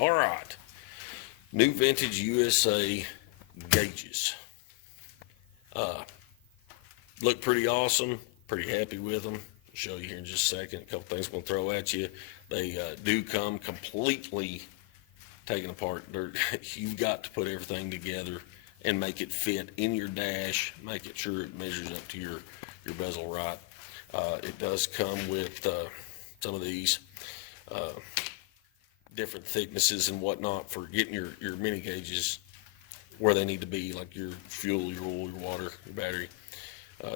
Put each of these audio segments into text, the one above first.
All right, new vintage USA gauges. Look pretty awesome, pretty happy with them. I'll show you here in just a second. A couple things I'm going to throw at you. They do come completely taken apart. You've got to put everything together and make it fit in your dash, make it sure it measures up to your bezel right. It does come with some of these different thicknesses and whatnot for getting your mini gauges where they need to be, like your fuel, your oil, your water, your battery.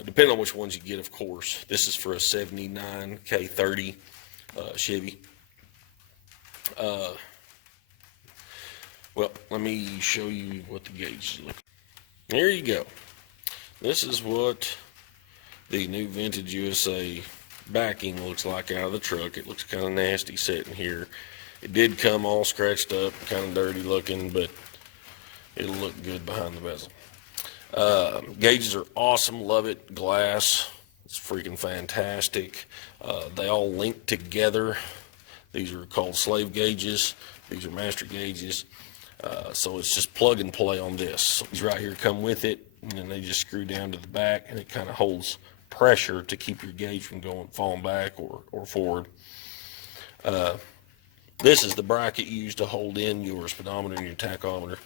Depending on which ones you get, of course. This is for a 79 K30 Chevy. Well, let me show you what the gauges look like. There you go. This is what the new vintage USA backing looks like out of the truck. It looks kind of nasty sitting here. It did come all scratched up, kind of dirty looking, but it'll look good behind the bezel. Gauges are awesome, love it. Glass, it's freaking fantastic. They all link together. These are called slave gauges. These are master gauges. So it's just plug and play on this. So these right here come with it, and then they just screw down to the back, and it kind of holds pressure to keep your gauge from falling back or forward. This is the bracket you use to hold in your speedometer and your tachometer.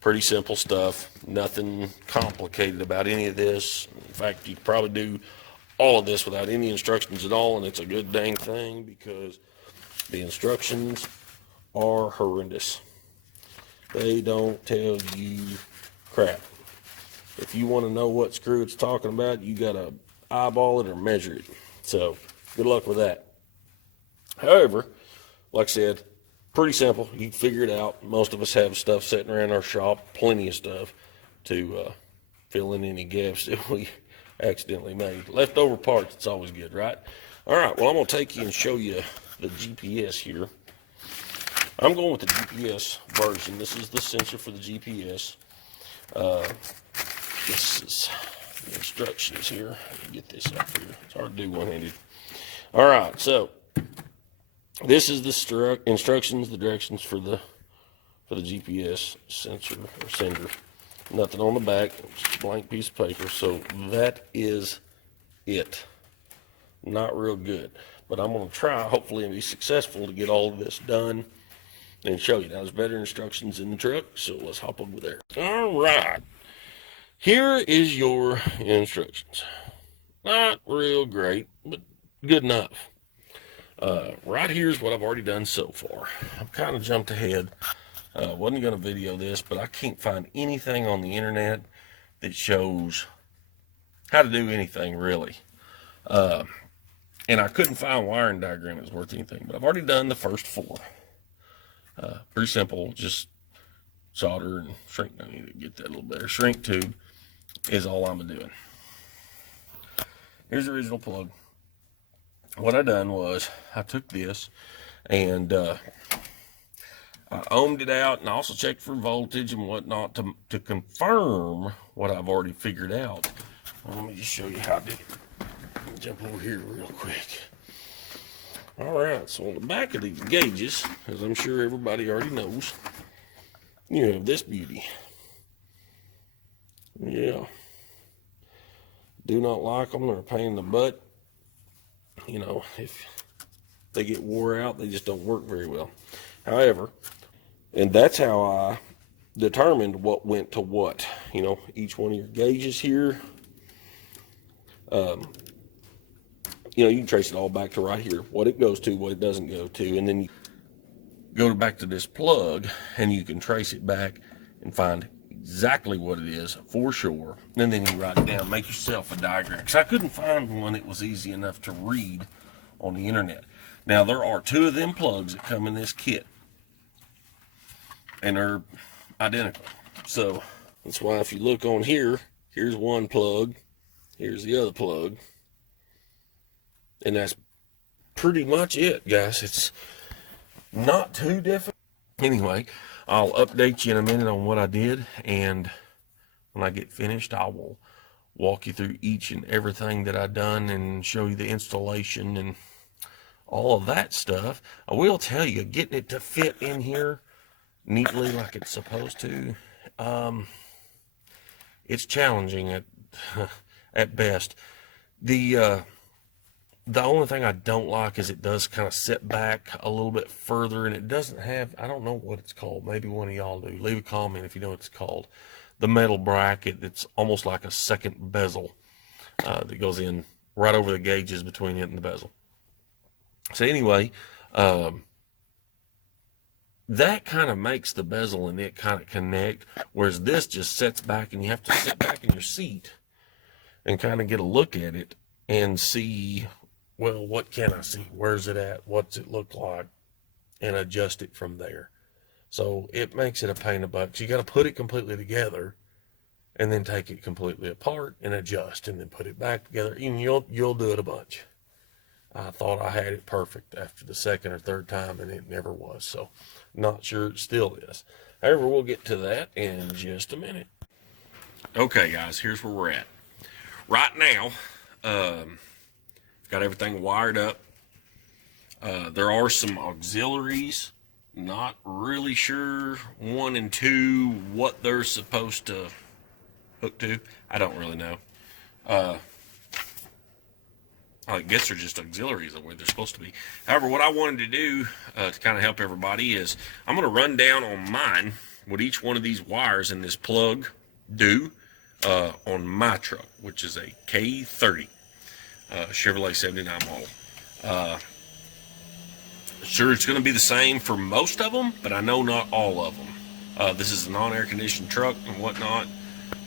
Pretty simple stuff, nothing complicated about any of this. In fact, you could probably do all of this without any instructions at all, and it's a good dang thing because the instructions are horrendous. They don't tell you crap. If you want to know what screw it's talking about, you got to eyeball it or measure it. So good luck with that. However, like I said, pretty simple. You can figure it out. Most of us have stuff sitting around our shop, plenty of stuff to fill in any gaps that we accidentally made. Leftover parts, it's always good, right? All right, well, I'm going to take you and show you the GPS here. I'm going with the GPS version. This is the sensor for the GPS. This is the instructions here. Let me get this up here. It's hard to do one-handed. All right, so this is the instructions, the directions for the GPS sensor or sender. Nothing on the back, just a blank piece of paper. So that is it. Not real good, but I'm going to try, hopefully, and be successful to get all of this done and show you. Now, there's better instructions in the truck, so let's hop over there. All right, here is your instructions. Not real great, but good enough. Right here's what I've already done so far. I've kind of jumped ahead. Wasn't going to video this, but I can't find anything on the internet that shows how to do anything, really. And I couldn't find a wiring diagram that was worth anything, but I've already done the first four. Pretty simple, just solder and shrink. I need to get that a little better. Shrink tube is all I'm doing. Here's the original plug. What I done was I took this and I ohmed it out, and I also checked for voltage and whatnot to confirm what I've already figured out. Let me just show you how I did it. Let me jump over here real quick. All right, so on the back of these gauges, as I'm sure everybody already knows, you have this beauty. Yeah. Do not like them. They're a pain in the butt. You know, if they get wore out, they just don't work very well. However, and that's how I determined what went to what. You know, each one of your gauges here, you know, you can trace it all back to right here, what it goes to, what it doesn't go to, and then you go back to this plug, and you can trace it back and find exactly what it is for sure. And then you write it down, make yourself a diagram. Because I couldn't find one that was easy enough to read on the internet. Now, there are two of them plugs that come in this kit, and they're identical. So that's why if you look on here, here's one plug, here's the other plug, and that's pretty much it, guys. It's not too difficult. Anyway, I'll update you in a minute on what I did, and when I get finished, I will walk you through each and everything that I've done and show you the installation and all of that stuff. I will tell you, getting it to fit in here neatly like it's supposed to, it's challenging at at best. The only thing I don't like is it does kind of sit back a little bit further, and it doesn't have, I don't know what it's called. Maybe one of y'all do. Leave a comment if you know what it's called. The metal bracket that's almost like a second bezel that goes in right over the gauges between it and the bezel. So anyway, that kind of makes the bezel and it kind of connect, whereas this just sets back and you have to sit back in your seat and kind of get a look at it and see, well, what can I see? Where's it at? What's it look like? And adjust it from there. So it makes it a pain in the butt. You got to put it completely together and then take it completely apart and adjust and then put it back together. And you'll do it a bunch. I thought I had it perfect after the second or third time, and it never was. So not sure it still is. However, we'll get to that in just a minute. Okay, guys, here's where we're at. Right now, got everything wired up. There are some auxiliaries. Not really sure 1 and 2 what they're supposed to hook to. I don't really know. I guess they're just auxiliaries the way they're supposed to be. However, what I wanted to do to kind of help everybody is I'm going to run down on mine what each one of these wires in this plug do on my truck, which is a K30 Chevrolet 79 model. Sure, it's going to be the same for most of them, but I know not all of them. This is a non-air conditioned truck and whatnot,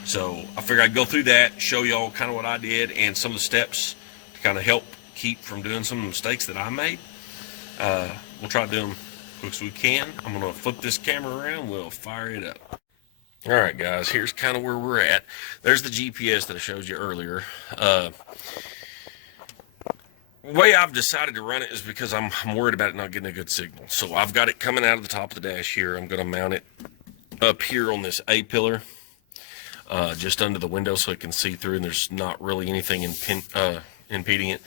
so I figured I'd go through that, show y'all kind of what I did and some of the steps to kind of help keep from doing some of the mistakes that I made. We'll try to do them as quick as we can. I'm going to flip this camera around. We'll fire it up. All right, guys, here's kind of where we're at. There's the GPS that I showed you earlier. The way I've decided to run it is because I'm worried about it not getting a good signal. So I've got it coming out of the top of the dash here. I'm going to mount it up here on this A-pillar, just under the window so it can see through and there's not really anything impeding it.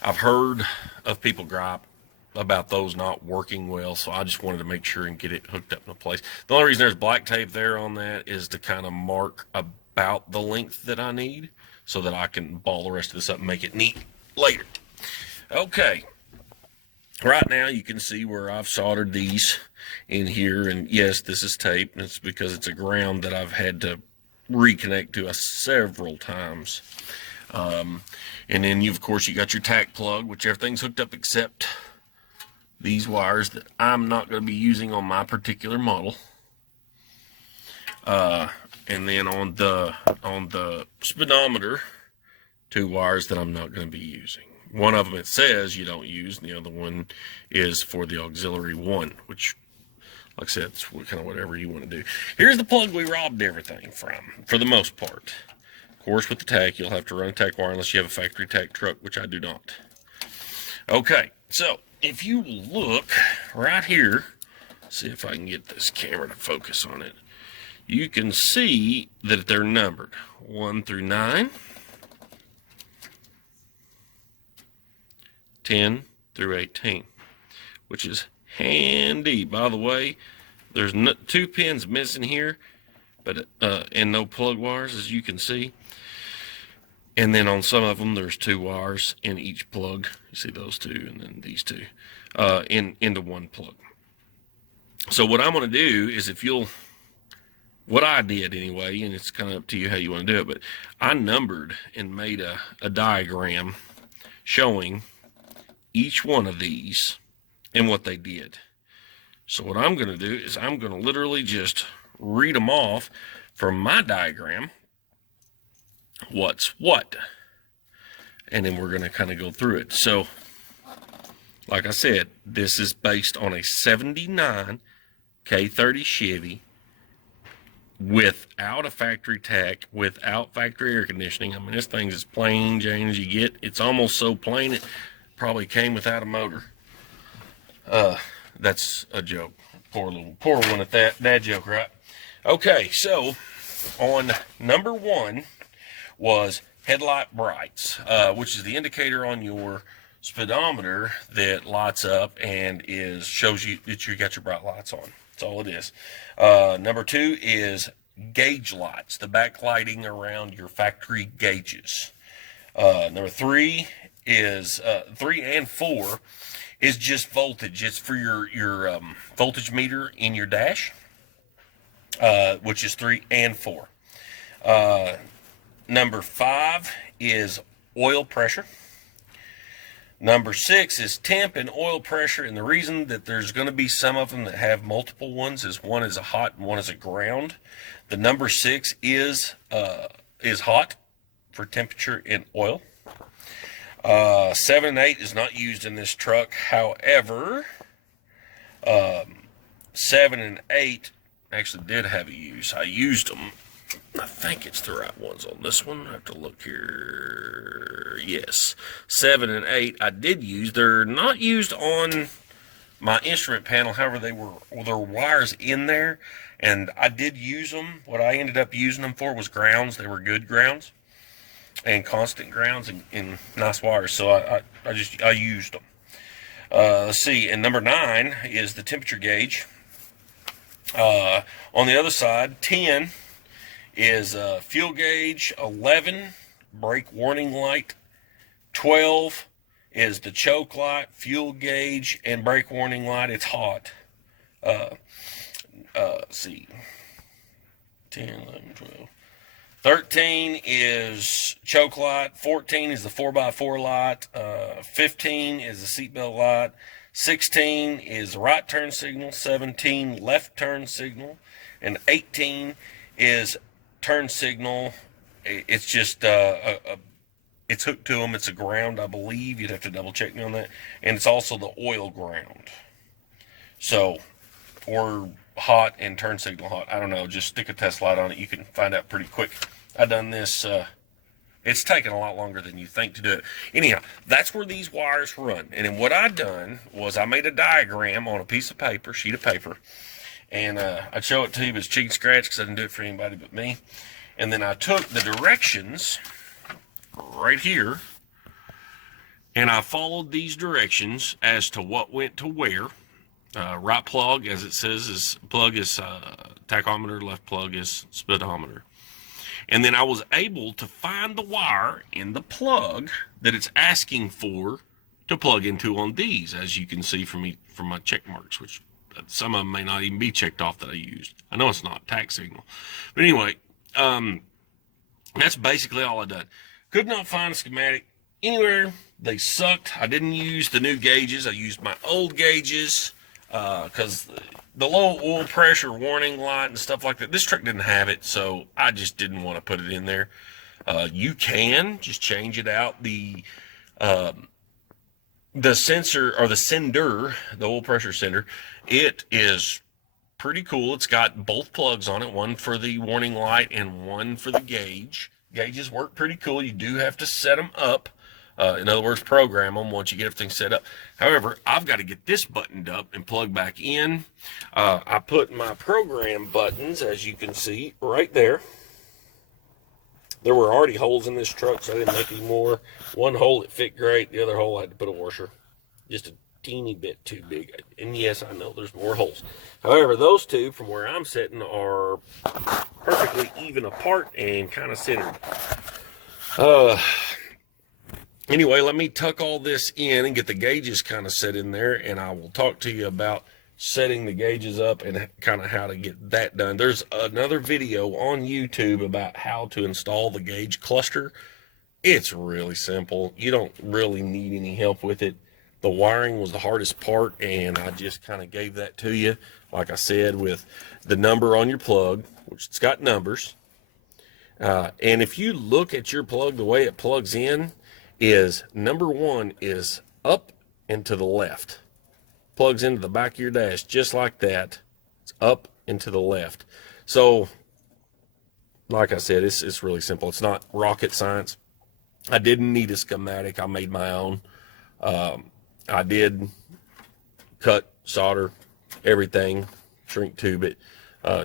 I've heard of people gripe about those not working well, so I just wanted to make sure and get it hooked up in a place. The only reason there's black tape there on that is to kind of mark about the length that I need so that I can ball the rest of this up and make it neat later. Okay, right now you can see where I've soldered these in here, and yes, this is tape, and it's because it's a ground that I've had to reconnect to several times. And then of course you got your tack plug, which everything's hooked up except these wires that I'm not going to be using on my particular model. And then on the speedometer, 2 wires that I'm not going to be using. One of them it says you don't use, and the other one is for the auxiliary 1, which, like I said, it's kind of whatever you want to do. Here's the plug we robbed everything from, for the most part. Of course, with the tack, you'll have to run a tack wire unless you have a factory tack truck, which I do not. Okay, so if you look right here, see if I can get this camera to focus on it, you can see that they're numbered 1 through 9. 10 through 18, which is handy. By the way, there's 2 pins missing here, but and no plug wires, as you can see. And then on some of them, there's 2 wires in each plug. You see those 2, and then these 2 into one plug. So what I'm going to do is, what I did anyway, and it's kind of up to you how you want to do it, but I numbered and made a diagram showing each one of these and what they did. So what I'm going to do is I'm going to literally just read them off from my diagram, what's what, and then we're going to kind of go through it. So like I said, this is based on a 79 K30 Chevy without a factory tack, without factory air conditioning. I mean, this thing's as plain Jane as you get. It's almost so plain it probably came without a motor. That's a joke. Poor one at that. Dad joke, right? Okay, so on number 1 was headlight brights, which is the indicator on your speedometer that lights up and shows you that you got your bright lights on. That's all it is. Number 2 is gauge lights, the backlighting around your factory gauges. Number 3 is 3 and 4 is just voltage. It's for your voltage meter in your dash, which is 3 and 4. Number 5 is oil pressure. Number 6 is temp and oil pressure, and the reason that there's going to be some of them that have multiple ones is one is a hot and one is a ground. The number 6 is hot for temperature and oil. 7 and 8 is not used in this truck. However, 7 and 8 actually did have a use. I used them. I think it's the right ones on this one. I have to look here. Yes, 7 and 8 I did use. They're not used on my instrument panel. However, there were wires in there, and I did use them. What I ended up using them for was grounds. They were good grounds and constant grounds and nice wires. So I used them. Let's see. And number 9 is the temperature gauge. On the other side, 10 is fuel gauge. 11, brake warning light. 12 is the choke light, fuel gauge, and brake warning light. It's hot. Let's see. 10, 11, 12. 13 is choke light. 14 is the 4x4 light. 15 is the seatbelt light. 16 is the right turn signal. 17, left turn signal. And 18 is turn signal. It's just it's hooked to them. It's a ground, I believe. You'd have to double check me on that. And it's also the oil ground. So, or hot and turn signal hot. I don't know. Just stick a test light on it. You can find out pretty quick. I've done this. It's taken a lot longer than you think to do it. Anyhow, that's where these wires run. And then what I done was I made a diagram on a piece of paper, sheet of paper. And I'd show it to you, but it's chicken scratch because I didn't do it for anybody but me. And then I took the directions right here, and I followed these directions as to what went to where. Right plug, as it says, is tachometer, left plug is speedometer. And then I was able to find the wire in the plug that it's asking for to plug into on these, as you can see from my check marks, which some of them may not even be checked off that I used. I know it's not tack signal. But anyway, that's basically all I done. Could not find a schematic anywhere. They sucked. I didn't use the new gauges. I used my old gauges because the low oil pressure warning light and stuff like that, this truck didn't have it, so I just didn't want to put it in there. You can just change it out. The sensor, or the sender, the oil pressure sender, it is pretty cool. It's got both plugs on it, one for the warning light and one for the gauge. Gauges work pretty cool. You do have to set them up. In other words, program them once you get everything set up. However, I've got to get this buttoned up and plugged back in. I put my program buttons, as you can see, right there. There were already holes in this truck, so I didn't make any more. One hole that fit great. The other hole I had to put a washer. Just a teeny bit too big. And yes, I know there's more holes. However, those two, from where I'm sitting, are perfectly even apart and kind of centered. Anyway, let me tuck all this in and get the gauges kind of set in there, and I will talk to you about setting the gauges up and kind of how to get that done. There's another video on YouTube about how to install the gauge cluster. It's really simple. You don't really need any help with it. The wiring was the hardest part, and I just kind of gave that to you, like I said, with the number on your plug, which it's got numbers. And if you look at your plug, the way it plugs in is number 1 is up and to the left. Plugs into the back of your dash just like that. It's up and to the left. So, like I said, it's really simple. It's not rocket science. I didn't need a schematic. I made my own. I did cut, solder, everything, shrink tube it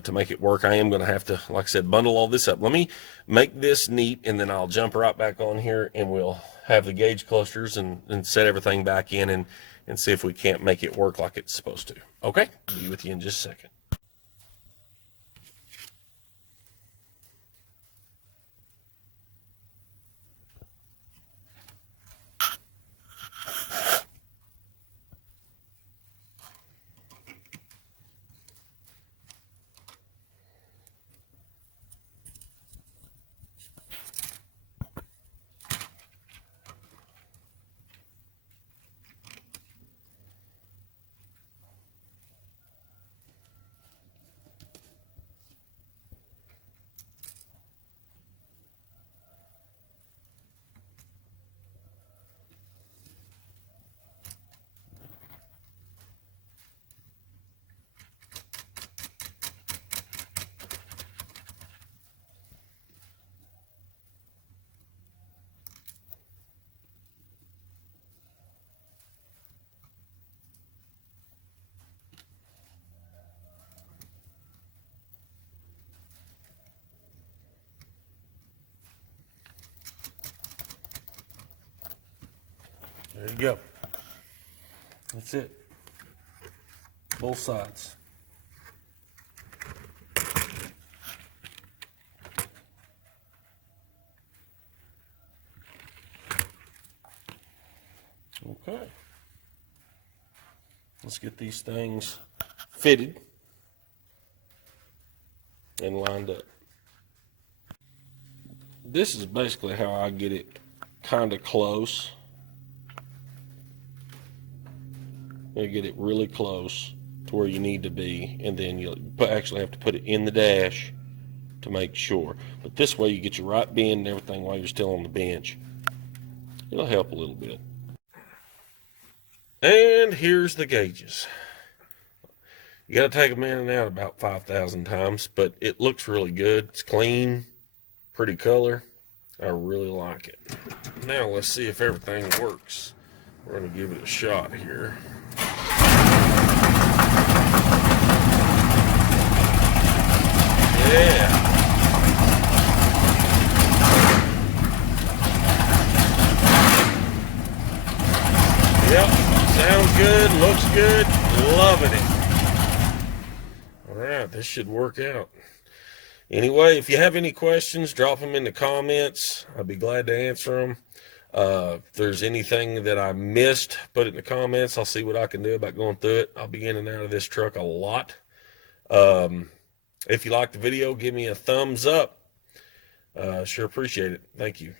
to make it work. I am going to have to, like I said, bundle all this up. Let me make this neat, and then I'll jump right back on here, and we'll have the gauge clusters and set everything back in and see if we can't make it work like it's supposed to. Okay, be with you in just a second. There you go. That's it. Both sides. Okay. Let's get these things fitted and lined up. This is basically how I get it kind of close. You get it really close to where you need to be, and then you actually have to put it in the dash to make sure. But this way you get your right bend and everything while you're still on the bench. It'll help a little bit. And here's the gauges. You got to take them in and out about 5,000 times, but it looks really good. It's clean, pretty color. I really like it. Now let's see if everything works. We're going to give it a shot here. Yeah. Yep. Sounds good. Looks good. Loving it. All right. This should work out. Anyway, if you have any questions, drop them in the comments. I'd be glad to answer them. If there's anything that I missed, put it in the comments. I'll see what I can do about going through it. I'll be in and out of this truck a lot. If you like the video, give me a thumbs up. Sure appreciate it. Thank you.